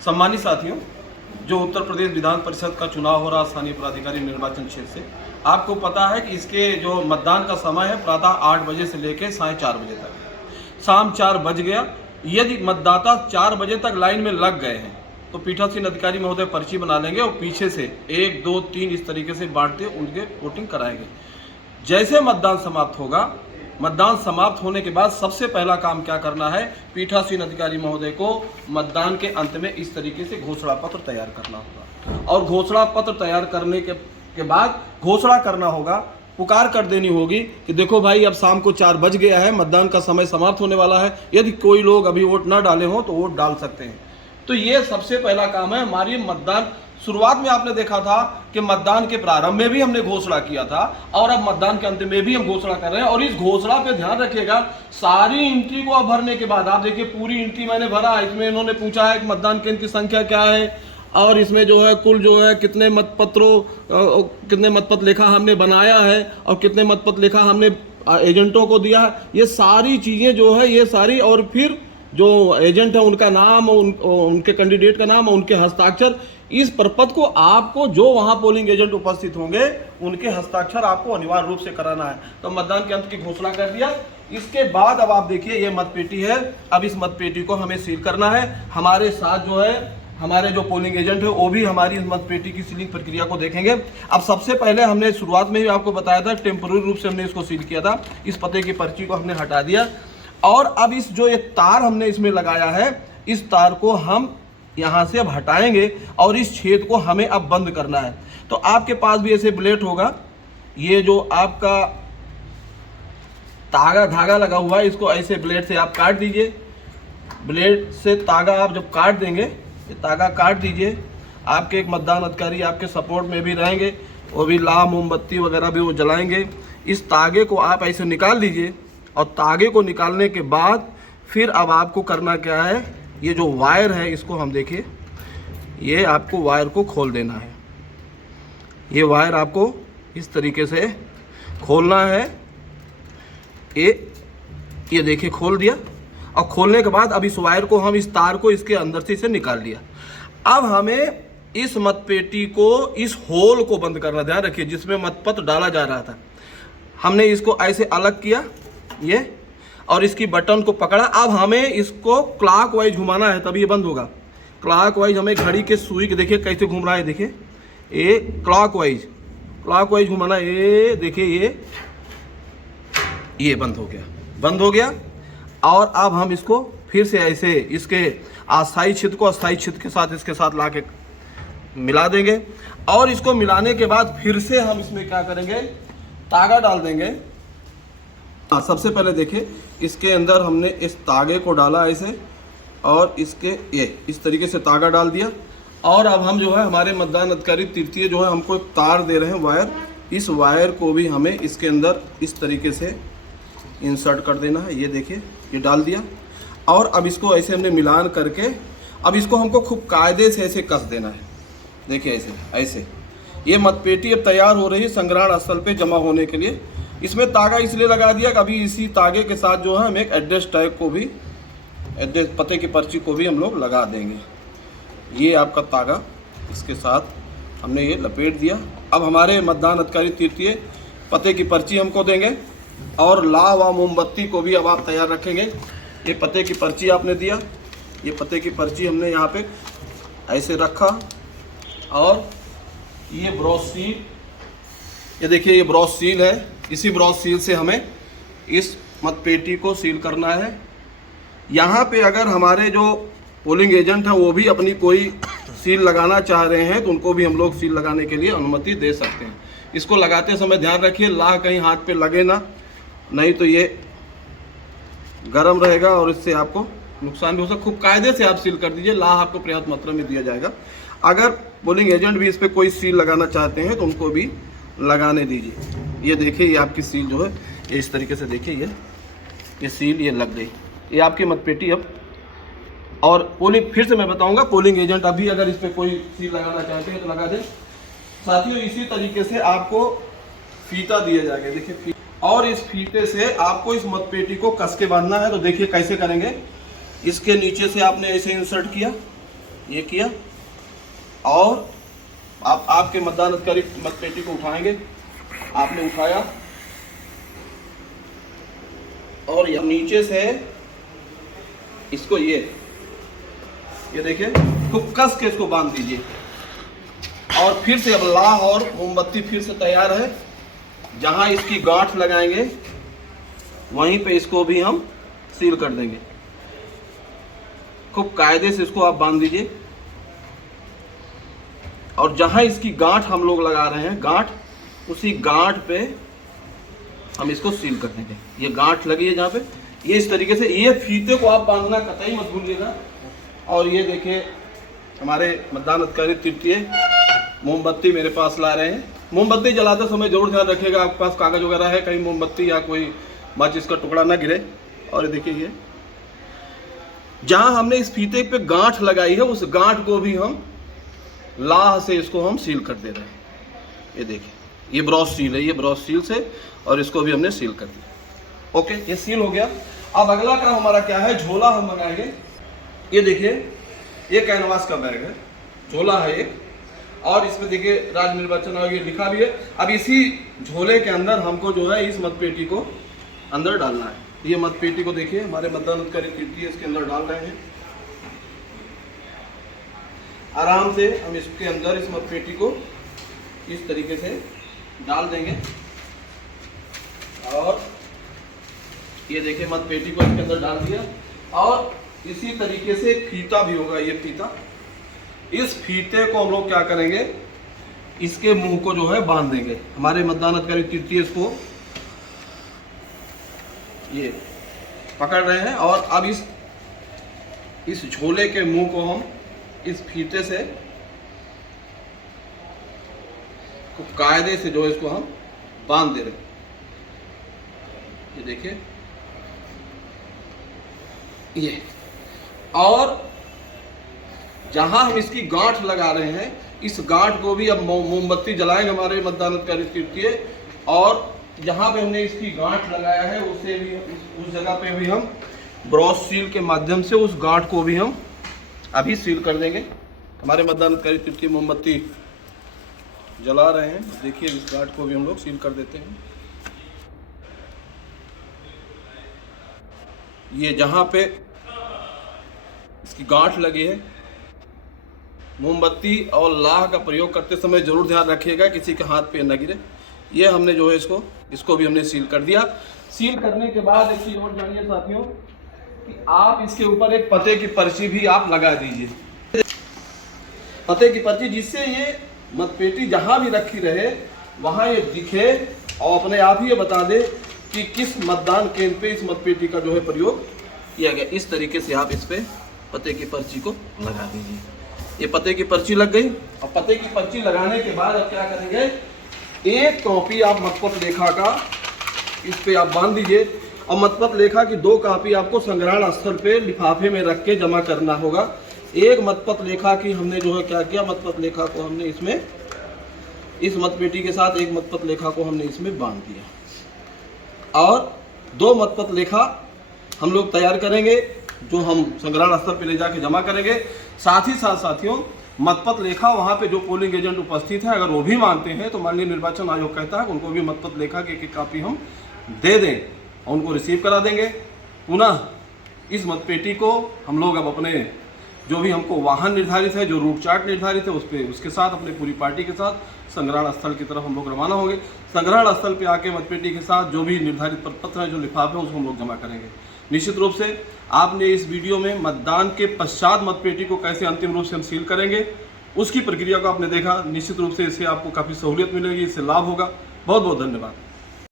सम्मानित साथियों, जो उत्तर प्रदेश विधान परिषद का चुनाव हो रहा स्थानीय पदाधिकारी निर्वाचन क्षेत्र से, आपको पता है कि इसके जो मतदान का समय है प्रातः 8 बजे से लेकर 4:30 बजे तक। शाम 4 बज गया, यदि मतदाता 4 बजे तक लाइन में लग गए हैं तो पीठासीन अधिकारी महोदय पर्ची बना लेंगे और पीछे से 1, 2, 3 इस तरीके से बांटते उनके वोटिंग कराएंगे। जैसे मतदान समाप्त होगा, मतदान समाप्त होने के बाद सबसे पहला काम क्या करना है, पीठासीन अधिकारी महोदय को मतदान के अंत में इस तरीके से घोषणा पत्र तैयार करना होगा और घोषणा पत्र तैयार करने के बाद घोषणा करना होगा, पुकार कर देनी होगी कि देखो भाई अब शाम को 4 बज गया है, मतदान का समय समाप्त होने वाला है, यदि कोई लोग अभी वोट ना डाले हो तो वोट डाल सकते हैं। तो ये सबसे पहला काम है हमारी मतदान। शुरुआत में आपने देखा था कि मतदान के प्रारंभ में भी हमने घोषणा किया था और अब मतदान के अंत में भी हम घोषणा कर रहे हैं। और इस घोषणा पे ध्यान रखिएगा, सारी एंट्री को अब भरने के बाद आप देखिए पूरी एंट्री मैंने भरा। इसमें इन्होंने पूछा है कि मतदान केंद्र की संख्या क्या है और इसमें जो है कुल जो है कितने मतपत्र लेखा हमने बनाया है और कितने मतपत्र लेखा हमने एजेंटों को दिया है। ये सारी चीज़ें जो है ये सारी, और फिर जो एजेंट है उनका नाम, उनके कैंडिडेट का नाम और उनके हस्ताक्षर, इस प्रपत्र को आपको जो वहां पोलिंग एजेंट उपस्थित होंगे उनके हस्ताक्षर आपको अनिवार्य रूप से कराना है। तो मतदान के अंत की घोषणा कर दिया। इसके बाद अब आप देखिए ये मतपेटी है, अब इस मतपेटी को हमें सील करना है। हमारे साथ जो है हमारे जो पोलिंग एजेंट है वो भी हमारी इस मतपेटी की सीलिंग प्रक्रिया को देखेंगे। अब सबसे पहले हमने शुरुआत में ही आपको बताया था, टेम्पोररी रूप से हमने इसको सील किया था। इस पते की पर्ची को हमने हटा दिया और अब इस जो एक तार हमने इसमें लगाया है, इस तार को हम यहाँ से अब हटाएंगे और इस छेद को हमें अब बंद करना है। तो आपके पास भी ऐसे ब्लेड होगा, ये जो आपका धागा लगा हुआ है, इसको ऐसे ब्लेड से आप काट दीजिए। ब्लेड से तागा आप जब काट देंगे, ये तागा काट दीजिए। आपके एक मतदान अधिकारी आपके सपोर्ट में भी रहेंगे, वो भी लाम मोमबत्ती वगैरह भी वो जलाएंगे। इस तागे को आप ऐसे निकाल लीजिए और तागे को निकालने के बाद फिर अब आपको करना क्या है, ये जो वायर है इसको हम देखिए, ये आपको वायर को खोल देना है। ये वायर आपको इस तरीके से खोलना है। ये देखिए खोल दिया और खोलने के बाद अब इस वायर को हम इस तार को इसके अंदर से इसे निकाल लिया। अब हमें इस मतपेटी को, इस होल को बंद करना। ध्यान रखिए जिसमें मतपत्र डाला जा रहा था, हमने इसको ऐसे अलग किया ये और इसकी बटन को पकड़ा। अब हमें इसको क्लॉकवाइज घुमाना है तभी ये बंद होगा। क्लॉकवाइज हमें घड़ी के सुई के देखिए कैसे घूम रहा है, देखिए ये क्लॉकवाइज घुमाना है। ये देखिए ये बंद हो गया। और अब हम इसको फिर से ऐसे इसके अस्थायी छिद्र को अस्थायी छिद्र के साथ इसके साथ ला के मिला देंगे और इसको मिलाने के बाद फिर से हम इसमें क्या करेंगे, तागा डाल देंगे। सबसे पहले देखिए इसके अंदर हमने इस तागे को डाला ऐसे और इसके ये इस तरीके से तागा डाल दिया। और अब हम जो है हमारे मतदान अधिकारी तृतीय जो है हमको एक तार दे रहे हैं वायर, इस वायर को भी हमें इसके अंदर इस तरीके से इंसर्ट कर देना है। ये देखिए ये डाल दिया और अब इसको ऐसे हमने मिलान करके अब इसको हमको खूब कायदे से ऐसे कस देना है। देखिए ऐसे ये मतपेटी अब तैयार हो रही है संग्रहण स्थल पे जमा होने के लिए। इसमें तागा इसलिए लगा दिया कि अभी इसी तागे के साथ जो है हम एक एड्रेस टैग को भी, एड्रेस पते की पर्ची को भी हम लोग लगा देंगे। ये आपका तागा इसके साथ हमने ये लपेट दिया। अब हमारे मतदान अधिकारी तृतीय पते की पर्ची हमको देंगे और लाव व मोमबत्ती को भी अब आप तैयार रखेंगे। ये पते की पर्ची आपने दिया, ये पते की पर्ची हमने यहाँ पे ऐसे रखा और ये ब्रॉस सील, ये देखिए ये ब्रॉस सील है। इसी ब्रॉस सील से हमें इस मतपेटी को सील करना है। यहाँ पे अगर हमारे जो पोलिंग एजेंट हैं वो भी अपनी कोई सील लगाना चाह रहे हैं तो उनको भी हम लोग सील लगाने के लिए अनुमति दे सकते हैं। इसको लगाते समय ध्यान रखिए लाह कहीं हाथ पे लगे ना, नहीं तो ये गर्म रहेगा और इससे आपको नुकसान भी हो सकता है। खूब कायदे से आप सील कर दीजिए, लाह आपको पर्याप्त मात्रा में दिया जाएगा। अगर पोलिंग एजेंट भी इस पर कोई सील लगाना चाहते हैं तो उनको भी लगाने दीजिए। ये देखिए ये आपकी सील जो है ये इस तरीके से देखिए ये सील ये लग गई, ये आपकी मतपेटी अब। और पोलिंग फिर से मैं बताऊंगा, पोलिंग एजेंट अभी अगर इस पर कोई सील लगाना चाहते हैं तो लगा दें। साथियों इसी तरीके से आपको फीता दिया जाएगा, देखिए और इस फीते से आपको इस मतपेटी को कस के बांधना है। तो देखिए कैसे करेंगे, इसके नीचे से आपने ऐसे इंसर्ट किया ये किया और आप आपके मतदान अधिकारी मतपेटी को उठाएंगे, आपने उठाया और ये नीचे से इसको ये देखिए खूब कस के इसको बांध दीजिए और फिर से अब लाह और मोमबत्ती फिर से तैयार है। जहां इसकी गांठ लगाएंगे वहीं पे इसको भी हम सील कर देंगे। खूब कायदे से इसको आप बांध दीजिए और जहां इसकी गांठ हम लोग लगा रहे हैं, गांठ, उसी गांठ पे हम इसको सील कर देंगे। ये गांठ लगी है जहाँ पे, ये इस तरीके से, ये फीते को आप बांधना कतई मत भूलिएगा। और ये देखिए हमारे मतदान अधिकारी तृतीय मोमबत्ती मेरे पास ला रहे हैं। मोमबत्ती जलाते समय जरूर ध्यान रखिएगा आपके पास कागज वगैरह है, कहीं मोमबत्ती या कोई माचिस का टुकड़ा ना गिरे। और ये देखिए ये जहां हमने इस फीते पे गांठ लगाई है उस गांठ को भी हम लाह से इसको हम सील कर दे रहे हैं। ये देखिए ये ब्रॉस सील है, ये ब्रॉस सील से, और इसको भी हमने सील कर दिया। ओके, ये सील हो गया। अब अगला काम हमारा क्या है, झोला हम मंगाएंगे। ये देखिए ये कैनवास का बैग है, झोला है एक, और इसमें देखिए राज्य निर्वाचन आयोग लिखा भी है। अब इसी झोले के अंदर हमको जो है इस मतपेटी को अंदर डालना है। ये मतपेटी को देखिए हमारे मतदान अधिकारी तृतीय इसके अंदर डाल रहे हैं। आराम से हम इसके अंदर इस मतपेटी को इस तरीके से डाल देंगे और ये देखिए मतपेटी को इसके अंदर डाल दिया। और इसी तरीके से एक फीता भी होगा, ये फीता, इस फीते को हम लोग क्या करेंगे, इसके मुंह को जो है बांध देंगे। हमारे मतदान अधिकारी तृतीय इसको ये पकड़ रहे हैं और अब इस झोले के मुंह को हम इस फीते से खूब कायदे से जो है इसको हम बांध दे रहे हैं। ये देखिए ये, और जहां हम इसकी गांठ लगा रहे हैं इस गांठ को भी अब मोमबत्ती जलाएंगे हमारे मतदान अधिकारी तृतीय, और जहां पे हमने इसकी गांठ लगाया है उसे भी उस जगह पे भी हम ब्रॉस सील के माध्यम से उस गांठ को भी हम अभी सील कर देंगे। हमारे मतदान अधिकारी तृतीय मोमबत्ती जला रहे हैं, देखिए इस गांठ को भी हम लोग सील कर देते हैं। ये जहां पे इसकी गांठ लगी है, मोमबत्ती और लाह का प्रयोग करते समय जरूर ध्यान रखिएगा किसी के हाथ पे न गिरे। ये हमने जो है इसको भी हमने सील कर दिया। सील करने के बाद एक चीज और जानिए साथियों कि आप इसके ऊपर एक पते की पर्ची भी आप लगा दीजिए, पते की पर्ची, जिससे ये मतपेटी जहां भी रखी रहे वहां ये दिखे और अपने आप ही ये बता दे कि किस मतदान केंद्र पे इस मतपेटी का जो है प्रयोग किया गया। इस तरीके से आप इस पे पते की पर्ची को लगा दीजिए। ये पते की पर्ची लग गई। और पते की पर्ची लगाने के बाद अब क्या करेंगे, एक कॉपी आप मतपत्र लेखा का इस पे आप बांध दीजिए, और मतपत्र लेखा की 2 कॉपी आपको संग्रहण स्थल पे लिफाफे में रख के जमा करना होगा। एक मतपत्र लेखा की हमने जो है क्या किया, मतपत्र लेखा को हमने इसमें इस मतपेटी के साथ एक मतपत्र लेखा को हमने इसमें बांध दिया, और 2 मतपत्र लेखा हम लोग तैयार करेंगे जो हम संग्रहण स्थल पे ले जाके जमा करेंगे। साथ ही साथ साथियों मतपत्र लेखा वहाँ पे जो पोलिंग एजेंट उपस्थित है अगर वो भी मानते हैं तो माननीय निर्वाचन आयोग कहता है उनको भी मतपत्र लेखा की एक कॉपी हम दे दें और उनको रिसीव करा देंगे। पुनः इस मतपेटी को हम लोग अब अपने जो भी हमको वाहन निर्धारित है, जो रूट चार्ट निर्धारित है उसके साथ अपने पूरी पार्टी के साथ संग्रहण स्थल की तरफ हम लोग रवाना होंगे। संग्रहण स्थल पे आके मतपेटी के साथ जो भी निर्धारित प्रपत्र है, जो लिफाफे है, उसको हम लोग जमा करेंगे। निश्चित रूप से आपने इस वीडियो में मतदान के पश्चात मतपेटी को कैसे अंतिम रूप से हम सील करेंगे उसकी प्रक्रिया को आपने देखा। निश्चित रूप से इससे आपको काफ़ी सहूलियत मिलेगी, इससे लाभ होगा। बहुत बहुत धन्यवाद।